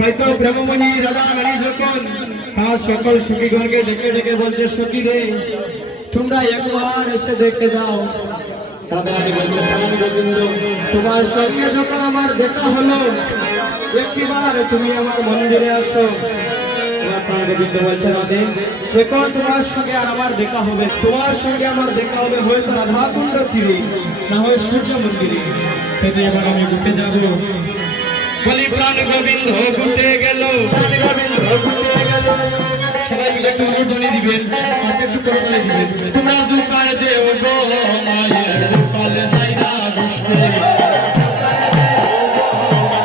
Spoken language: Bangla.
হয়তো ব্রহ্মমণি রাধা রানী যখন তার সকল সখীগণকে ডেকে ডেকে বলছে, সখী রে তোমরা একবার এসে দেখতে যাও। রাধা রানী বলছে, প্রাণ গোবিন্দ তোমার সঙ্গে যখন আমার দেখা হলো, একটিবার তুমি আমার মন্দিরে আসো। প্রাণ গোবিন্দ বলছে, রাধে দেখো তোমার সঙ্গে আর আমার দেখা হবে, তোমার সঙ্গে আমার দেখা হবে হয়তো রাধা কুণ্ড তীরে, না হয় সূর্য মন্দিরে। তবে এবার আমি ঘুরতে যাবো। বলি প্রাণ গোবিন্দ ঘুরতে গেল, প্রাণ গোবিন্দ ঘুরতে গেল। সবাই মিলে একটু উলুধ্বনি দিবেন, হাতে একটু করতালি দিবেন। তোমরা জুকার দেও গো মায়ের কালে সাইরা দুষ্টে।